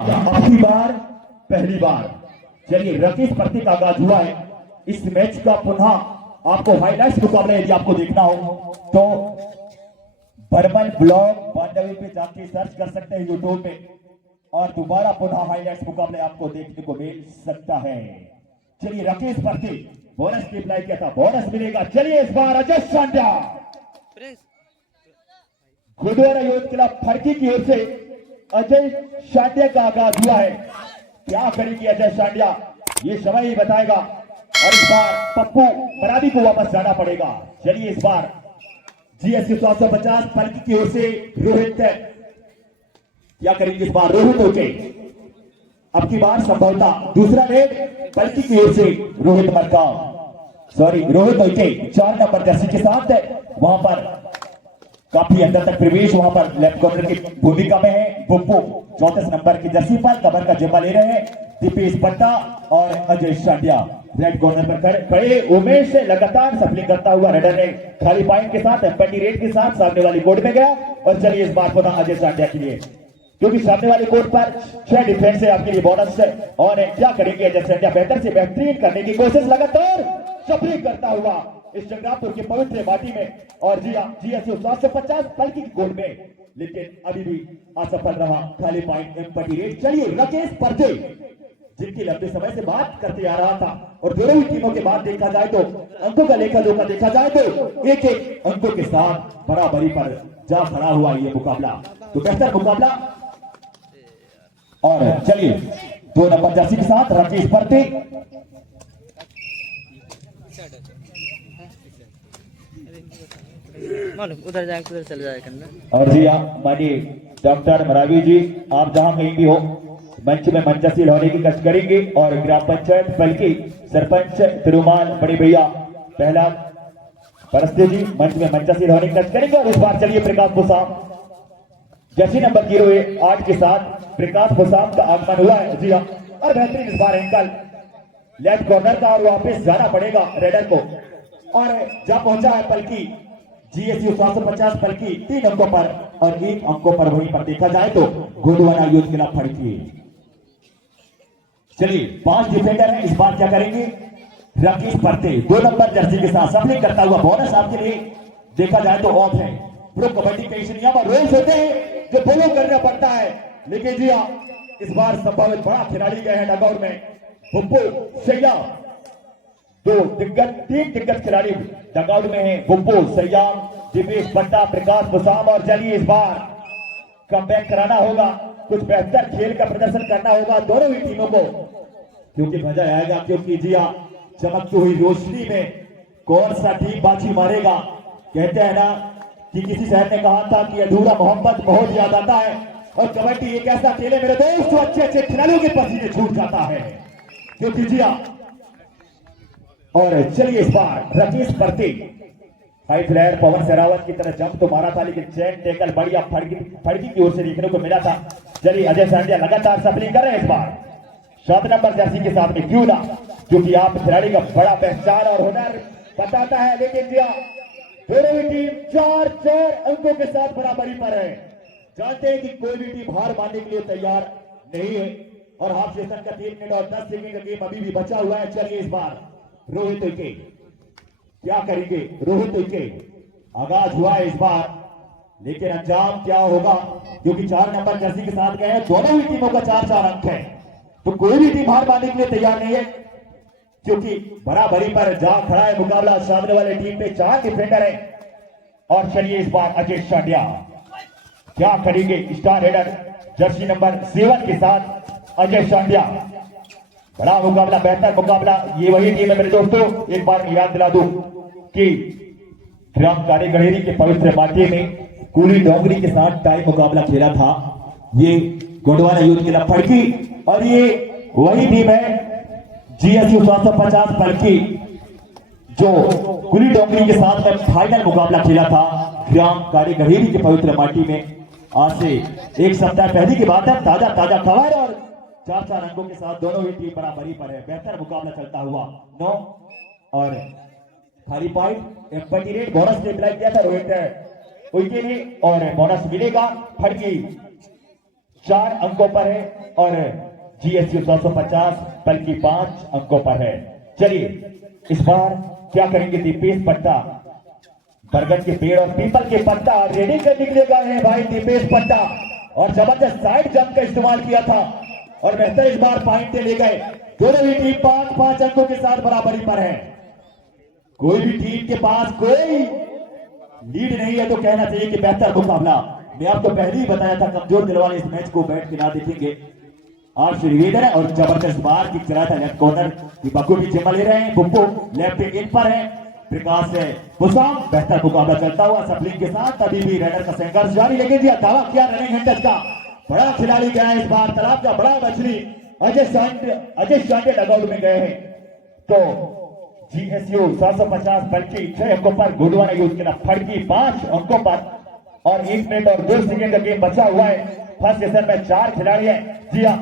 आखिरी बार पहली बार चलिए रफी स्पर्धी का आगाज हुआ है। इस मैच का पुनः आपको हाईलाइट्स मुकाबले यदि आपको देखना हो तो बर्मन ब्लॉग बांधवी पे जाके सर्च कर सकते हैं यूट्यूब पे और दोबारा पुनः हाईलाइट्स मुकाबले आपको देखने को मिल सकता है। चलिए रफी स्पर्धी बोनस की अप्लाई किया था, बोनस मिलेगा। चलिए इस बार अजय शांडिया गुरुद्वारा यूथ क्लब फड़की की ओर से अजय शांडिया का आगाज हुआ है। क्या करेंगे अजय शांडिया ये समय ही बताएगा और इस बार पप्पू बराबी को वापस जाना पड़ेगा। चलिए इस बार जीएसटी 750 फड़की की ओर से रोहित क्या करेंगे इस बार रोहित ओके अब की बार संभवतः दूसरा रेड फड़की की ओर से Rohit Rohit okay 4 number Jersey के साथ वहां पर काफी अंदर तक प्रवेश वहां पर लेफ्ट कॉर्नर की भूमिका में है। बुप्पू 34 नंबर की जर्सी पर कवर का जिम्मा ले रहे हैं दीपेश भट्टा और अजय शांडिया रेड कॉर्नर पर खड़े। उमेश से लगातार सफलिंग करता हुआ रेडर ने खाली पॉइंट के साथ एम्पटी रेड के साथ सामने वाली कोर्ट में गया और चलिए इस बार पुनः अजय शांडिया के लिए क्योंकि सामने वाली कोर्ट पर 6 डिफेंस है आपके लिए बोनस और क्या करेंगे अजय शांडिया बेहतर से बेहतरीन करने की कोशिश लगातार सफलिंग करता हुआ इस जगरापुर के पवित्र माटी में और जीएसयू 750 फड़की की कोर्ट में, लेकिन अभी भी असफल रहा खाली पॉइंट एम्पटी रेड। चलिए राकेश पर्दे जिनकी लंबे समय से बात करते आ रहा था और दोनों ही टीमों के बाद देखा जाए तो अंकों का लेखा जोखा देखा जाए तो एक अंकों के साथ बराबरी पर जा खड़ा हुआ ये मुकाबला, तो बेहतर मुकाबला। और चलिए 2 नंबर जर्सी के साथ राकेश पर्दे मालूम उधर चल जाए करना। और जी आप मानिए डॉक्टर मरावी जी आप जहां कहीं भी हो मंच में मंचशील होने की कष्ट करेंगे और ग्राम पंचायत बल्कि सरपंच तिरुमाल बड़े भैया पहला परस्ते जी मंच में मंचशील होने की कष्ट करेंगे। और इस बार चलिए प्रकाश भूसाम जर्सी नंबर 08 के साथ प्रकाश भूसाम का आगमन हुआ है। जी हाँ और बेहतरीन इस बार एंकल लेफ्ट कॉर्नर का और वापस जाना पड़ेगा रेडर को और जब पहुंचा है पलकी जीएसयू 750 फड़की 3 अंकों पर और 1 अंकों पर वहीं पर देखा जाए तो गोंडवाना यूथ क्लब फड़की। चलिए 5 डिफेंडर हैं इस बार क्या करेंगे राकेश पर्दे 2 नंबर जर्सी के साथ सफलिंग करता हुआ बोनस आपके लिए देखा जाए तो ऑफ है। प्रो कबड्डी के इस नियम रोल्स होते हैं जो फॉलो करना पड़ता है, लेकिन जी हाँ इस बार संभावित बड़ा खिलाड़ी गए हैं डगआउट में बुप्पू सैया 3 दिग्गज खिलाड़ी डगआउट में हैं बुप्पू सैयाम दीपेश भट्टा प्रकाश भूसाम और चलिए इस बार कमबैक कराना होगा, कुछ बेहतर खेल का प्रदर्शन करना होगा दोनों ही टीमों को क्योंकि मजा आएगा क्योंकि जिया चमकती हुई रोशनी में कौन सा टीम बाजी मारेगा। कहते हैं ना कि किसी शहर ने कहा था कि अधूरा मोहब्बत बहुत याद आता है और कबड्डी एक ऐसा खेल है मेरे दोस्त जो अच्छे खिलाड़ियों के पसीने छूट जाता है क्योंकि जिया। और चलिए इस बार राकेश पर्दे हाई फ्लायर पवन सहरावत की तरह जंप तो मारा था लेकिन चैन टेकल बढ़िया फड़की की ओर से देखने को मिला था। चलिए अजय शांडिया लगातार सफलिंग कर रहे हैं इस बार 7 नंबर जर्सी के साथ में क्यों ना क्योंकि आप खिलाड़ी का बड़ा पहचान और हुनर बताता है, लेकिन दोनों ही टीम 4 अंकों के साथ बराबरी पर है। जानते हैं कि कोई भी टीम हार मानने के लिए तैयार नहीं है और हाफ सेशन का 3 मिनट और 10 सेकंड का गेम अभी भी बचा हुआ है। चलिए इस बार रोहित उइके क्या करेंगे रोहित उइके आगाज हुआ है इस बार, लेकिन अंजाम क्या होगा क्योंकि 4 नंबर जर्सी के साथ गए हैं दोनों ही टीमों का 4 अंक है, तो कोई भी टीम हार मानने के लिए तैयार नहीं है क्योंकि बराबरी पर जा खड़ा है मुकाबला। सामने वाले टीम पे 4 डिफेंडर है और चलिए इस बार अजय शांडिया क्या करेंगे स्टार हेडर जर्सी नंबर 7 के साथ अजय शांडिया। बड़ा मुकाबला बेहतर मुकाबला ये वही टीम है मेरे दोस्तों। एक बार मैं याद दिला दूं कि ग्राम कारे गढ़ेरी के पवित्र माटी में कूली डोंगरी के साथ टाई मुकाबला खेला था ये गोंडवाना यूथ क्लब फड़की और ये वही टीम है जीएसयू 750 फड़की जो कूली डोंगरी के साथ में फाइनल मुकाबला खेला था ग्राम कारे गढ़ेरी के पवित्र माटी में। आज से 1 सप्ताह पहले की बात है, ताजा खबर और 4 अंकों के साथ दोनों ही टीम बराबरी पर है। बेहतर मुकाबला चलता हुआ 9 और खाली पॉइंट एम्पटी रेट बोनस ने अप्लाई किया था रोहित उइके ने और बोनस मिलेगा फड़की 4 अंकों पर है और GSU 150 बल्कि 5 अंकों पर है। चलिए इस बार क्या करेंगे दीपेश पट्टा, बरगद के पेड़ और पीपल के पत्ता रेडी करने के लिए गए हैं भाई दीपेश पट्टा, और जबरदस्त साइड जंप का इस्तेमाल किया था और बेहतर इस बार पॉइंट ले गए। दोनों ही टीम 5-5 अंकों के साथ बराबरी पर है। कोई भी टीम के पास कोई लीड नहीं है तो कहना चाहिए कि बेहतर मुकाबला। मैं आपको पहले ही बताया था कमजोर दिल वाले इस मैच को बैठ के ना देखेंगे। आज निवेदन है और जबरदस्त बार किक चला था लेफ्ट कॉर्नर की बखूबी जमा ले रहे हैं। बुप्पू लेफ्ट इन पर है, प्रकाश है हुसैन, बेहतर मुकाबला चलता हुआ सप्लिंग के साथ अभी भी रनर का संघर्ष जारी। लेकिन जी दावा किया रनिंग हैंडल का बड़ा खिलाड़ी गया है इस बार, तालाब का बड़ा मछली अजय सांडे डगआउट में गए हैं। तो GSU 750 बल्कि 6 अंकों पर, गुडवाना यूथ के नाम फड़की 5 अंकों पर और 1 मिनट और 2 सेकंड का गेम बचा हुआ है। फर्स्ट सेशन में 4 खिलाड़ी हैं। जी हाँ,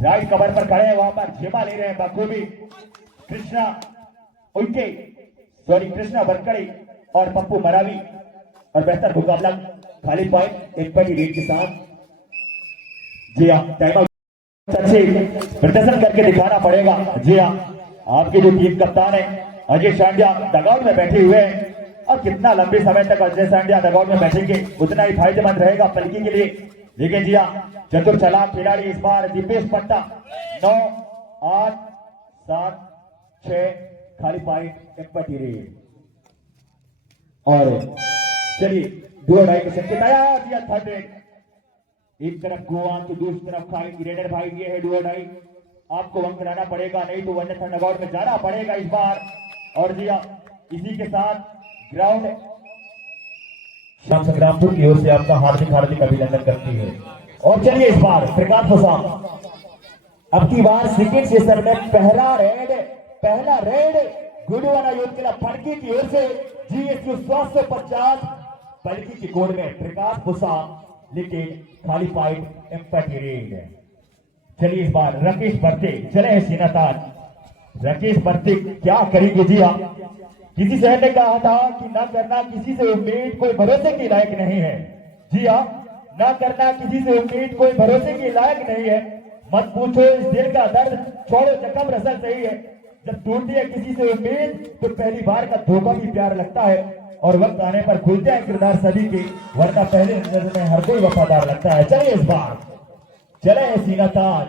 राइट कवर पर खड़े हैं, वहां पर जेमा ले रहे हैं बखूबी कृष्णा उनके कृष्णा वरकड़ी और पप्पू मरावी, और बेहतर मुकाबला खाली पॉइंट एक बड़ी लीड के साथ। जी हाँ, टाइम अच्छे प्रदर्शन करके दिखाना पड़ेगा। जी हाँ, आपके जो टीम कप्तान है अजय सांडिया डगआउट में बैठे हुए हैं और कितना लंबे समय तक अजय सांडिया डगआउट में बैठेंगे उतना ही फायदेमंद रहेगा पलकी के लिए। लेकिन जी हाँ, चतुर चालाक खिलाड़ी इस बार दीपेश पट्टा 9, 8, 7, 6 खाली पॉइंट एक पटी रही। और चलिए 2 के संकेत आया दिया थर्ड रेड, एक तरफ गोवान तो दूसरी तरफ खाई रेडर भाई, ये है 2 आपको वंक कराना पड़ेगा नहीं तो वन्य थंडरबॉल्ट में जाना पड़ेगा इस बार। और जी इसी के साथ ग्राउंड संग्रामपुर की ओर से आपका हार्दिक हार्दिक अभिनंदन करती है। और चलिए इस बार प्रकाश हुसैन अब की बार सेकेंड सेशन में पहला रेड गुडवाना यूथ के फड़की की ओर से GSU 750 बल्कि की कोड में प्रकाश हुसैन, लेकिन खाली पॉइंट एम्पटी रेड है। चलिए इस बार राकेश बर्ते चले हैं सीनाताज। राकेश बर्ते क्या करेंगे? जी हाँ, किसी शहर ने कहा था कि ना करना किसी से उम्मीद कोई भरोसे के लायक नहीं है। जी हाँ, ना करना किसी से उम्मीद कोई भरोसे के लायक नहीं है। मत पूछो इस दिल का दर्द, छोड़ो जख्म रसल सही है। जब टूटती है किसी से उम्मीद तो पहली बार का धोखा भी प्यार लगता है और वक्त आने पर खुलते हैं किरदार सभी के, वरना पहले नजर में हर कोई वफादार लगता है। चलिए इस बार चले हैं सीनाताज,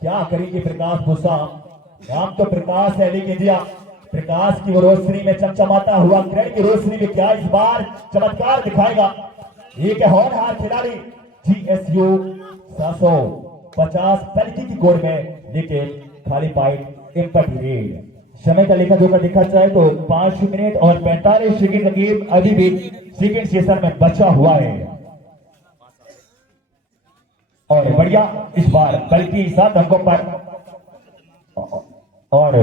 क्या करेंगे प्रकाश हुसैन? नाम तो प्रकाश है लेकिन जी प्रकाश की वो रोशनी में चमचमाता हुआ किरण की रोशनी में क्या इस बार चमत्कार दिखाएगा? एक होनहार खिलाड़ी GSU 750 पेनल्टी की कोड में, लेकिन खाली पॉइंट एम्पटी रेड। समय का लेखा जोखा देखा जाए तो 5 मिनट और 45 सेकंड का गेम अभी भी सेकंड सेशन में बचा हुआ है। और बढ़िया इस बार बल्कि 7 अंकों पर और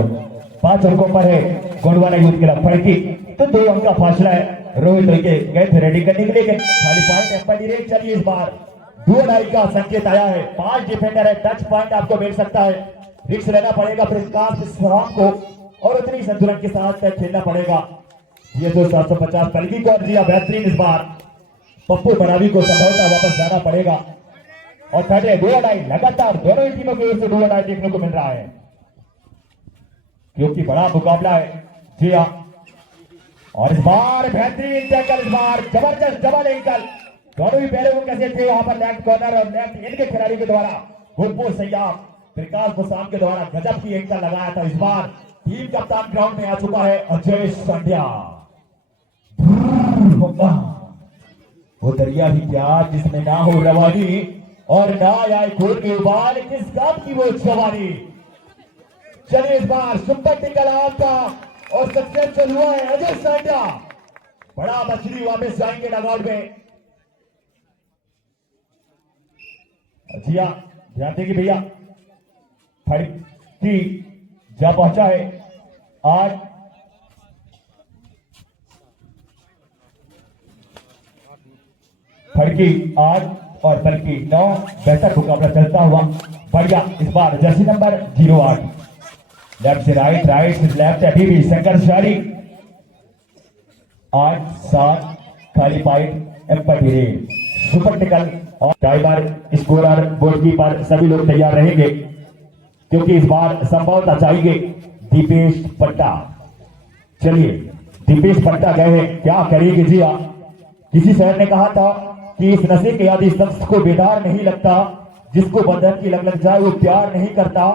5 अंकों पर है गोंडवाना यूथ के फड़की, तो 2 अंक का फासला है। रोहित के गए थे रेडी करने के लिए, खाली पॉइंट एम्पटी रेड। चलिए इस बार 2 का संकेत आया है, 5 डिफेंडर है, टच पॉइंट आपको मिल सकता है। रिस्क लेना पड़ेगा प्रकाश स्वाम को और उतनी संतुलन के साथ खेलना पड़ेगा। ये 750 पलकी को दिया बेहतरीन इस बार पप्पू मरावी को संभवतः वापस जाना पड़ेगा। और थर्ड 2 लगातार दोनों ही टीमों की ओर से 2 देखने को मिल रहा है क्योंकि बड़ा मुकाबला है। जी हाँ, और इस बार बेहतरीन टैकल, इस बार जबरदस्त डबल एंकल, दोनों ही पैरों को कैसे थे वहां पर लेफ्ट कॉर्नर और लेफ्ट इन के खिलाड़ी के द्वारा भूतपूर्व सैयाब प्रकाश हुसैन के द्वारा गजब की एंकल लगाया था। इस बार टीम कप्तान ग्राउंड में आ चुका है अजय सांडिया। वो दरिया भी क्या जिसमें ना हो रवानी और ना आए खून के उबाल, किस काम की वो जवानी। चलिए इस बार सुपर टिकल आपका और सक्सेसफुल हुआ है अजय सांडिया। बड़ा मछली वापस जाएंगे डगआउट में। जी हाँ, ध्यान देंगे भैया, फड़की जा पहुंचा है आज फड़की 8 और बल्कि 9, बेहतर मुकाबला चलता हुआ बढ़िया। इस बार जर्सी नंबर 08 लेफ्ट से राइट, राइट से लेफ्ट, अभी भी संघर्ष जारी। 8, 7 खाली point empty red. Super tackle और टाइमर, स्कोरर, गोलकीपर सभी लोग तैयार रहेंगे, क्योंकि इस बार संभवतः चाहिए दीपेश पट्टा। चलिए, दीपेश पट्टा गए हैं, क्या करेंगे जी आप। किसी शहर ने कहा था कि इस नशे के आदि शख्स को बेदार नहीं लगता, जिसको बंधन की लग जाए वो प्यार नहीं करता,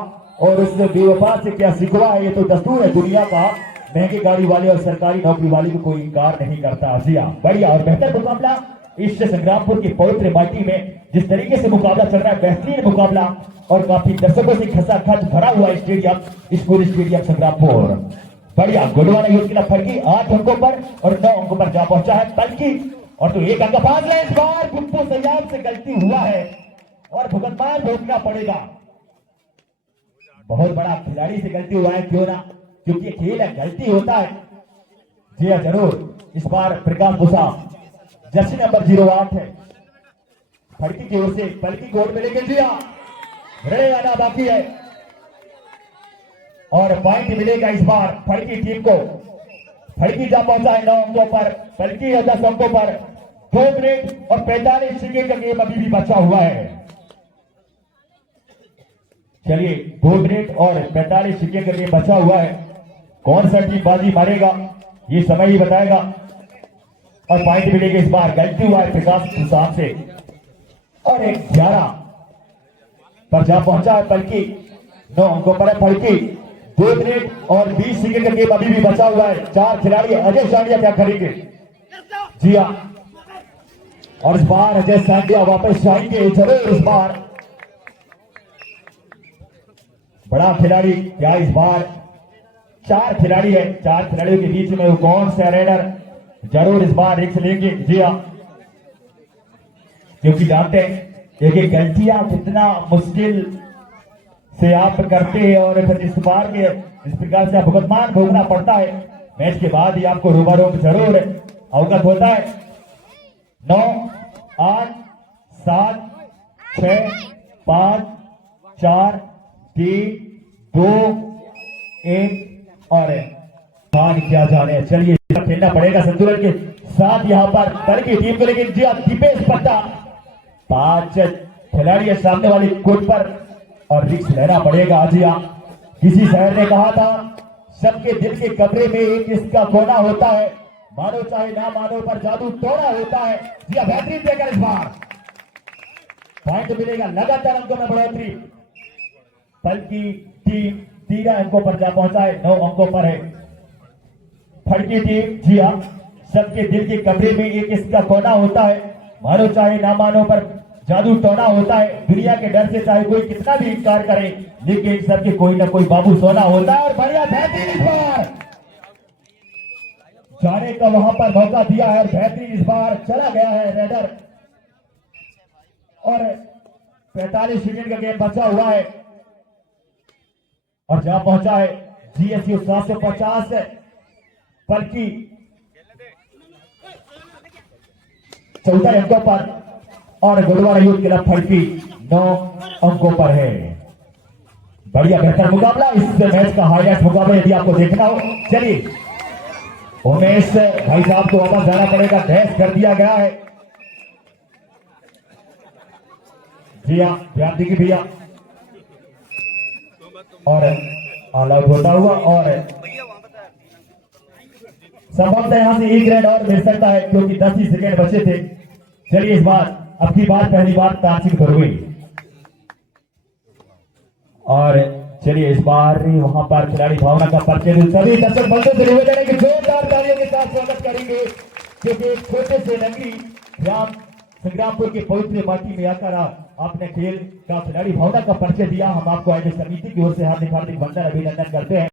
और उसने बेवफा से क्या सिखवा है, ये तो दस्तूर है दुनिया का। महंगी गाड़ी वाले और सरकारी नौकरी वाले को कोई इनकार नहीं करता। जी हाँ, बढ़िया और बेहतर मुकाबला इस संग्रामपुर की पवित्र माटी में जिस तरीके से मुकाबला चल रहा है, बेहतरीन मुकाबला और काफी दर्शकों से खचाखच भरा हुआ स्टेडियम, स्कूल स्टेडियम संग्रामपुर। बढ़िया, गुडवाना यूथ क्लब फड़की 8 अंकों पर और 9 अंकों पर जा पहुंचा है पलकी, और तो 1 अंक पास है। इस बार गुप्पू सयाब से गलती हुआ है और भुगतान भोगना पड़ेगा। बहुत बड़ा खिलाड़ी से गलती हुआ है, क्यों ना, क्योंकि खेल है, गलती होता है। जी हाँ जरूर, इस बार प्रकाश भूसा जर्सी नंबर 08 है फड़की की ओर से पलकी गोल मिलेंगे। जी हाँ, रड़े आना बाकी है और पॉइंट मिलेगा इस बार फड़की टीम को। फड़की जा पहुंचा है 9 अंकों पर, पलकी है 10 अंकों पर। 2 मिनट और 45 सेकेंड का गेम अभी भी बचा हुआ है। चलिए, 2 मिनट और 45 सेकेंड का गेम बचा हुआ है। कौन सा टीम बाजी मारेगा ये समय ही बताएगा, और पॉइंट मिलेगा इस बार। गलती हुआ है प्रकाश प्रसाद से और 11 पर जा पहुंचा है पलकी। 9 अंकों पर है फड़की। 2 मिनट और 20 सेकेंड का गेम अभी भी बचा हुआ है। 4 खिलाड़ी, अजय सांडिया क्या करेंगे। जी हाँ, और इस बार अजय सांडिया वापस आएंगे जरूर। इस बार बड़ा खिलाड़ी क्या इस बार 4 खिलाड़ी है, 4 खिलाड़ियों के बीच में वो कौन सा रेडर जरूर इस बार रिस्क लेंगे। जी हाँ, क्योंकि जानते हैं एक गलतियां कितना मुश्किल से आप करते हैं और फिर इस बार के इस प्रकार से भुगतान भोगना पड़ता है। मैच के बाद ही आपको रूबरू जरूर अवगत होता है। 9, 8, 7, 6, 5, 4, 3, 2, 1 और क्या जाने। चलिए, खेलना पड़ेगा संतुलन के साथ यहाँ पर कल की टीम को, लेकिन जी दीपेश पट्टा 5 खिलाड़ी है सामने वाली कोर्ट पर और रिस्क लेना पड़ेगा। जी हाँ, किसी शहर ने कहा था सबके दिल के कमरे में एक इसका कोना होता है, मानो चाहे ना मानो पर जादू टोना होता है। जी हाँ, बेहतरीन देकर इस बार पॉइंट मिलेगा, लगातार अंकों में बढ़ोतरी। कल की टीम 13 अंकों पर जा पहुंचा है, 9 अंकों पर है फड़की टीम। जी हाँ, सबके दिल के कमरे में एक इसका कोना होता है, मानो चाहे ना मानो पर जादू टोना होता है। दुनिया के डर से चाहे कोई कितना भी इनकार करे, लेकिन सबके कोई ना कोई बाबू सोना होता है। और बढ़िया बेहतरीन इस बार जाने का वहां पर मौका दिया है, बेहतरीन इस बार चला गया है रेडर और 45 सेकेंड का गेम बचा हुआ है और जहां पहुंचा है जीएसयू 750 पलकी 14 अंकों पर और गुडवाना यूथ क्लब फड़की 9 अंकों पर है। बढ़िया बेहतर मुकाबला, इस मैच का हाईलाइट मुकाबला यदि आपको देखना हो। चलिए, उमेश भाई साहब को वापस जाना पड़ेगा, बहस कर दिया गया है। जी हाँ, ध्यान दीजिए भैया, और ऑल आउट होता हुआ और संभवतः यहां से एक रन और मिल सकता है, क्योंकि 10 ही सेकेंड बचे थे। चलिए, इस बार अब की बार पहली बार तासीर कर गई और चलिए इस बार वहां पर खिलाड़ी भावना का परिचय सभी दर्शक बंधु से निवेदन है कि जोरदार तालियों के साथ स्वागत करेंगे, क्योंकि छोटे से नगरी ग्राम संग्रामपुर की पवित्र माटी में आकर आपने खेल का खिलाड़ी भावना का परिचय दिया। हम आपको आयोजक समिति की ओर से हार्दिक वंदन अभिनंदन करते हैं।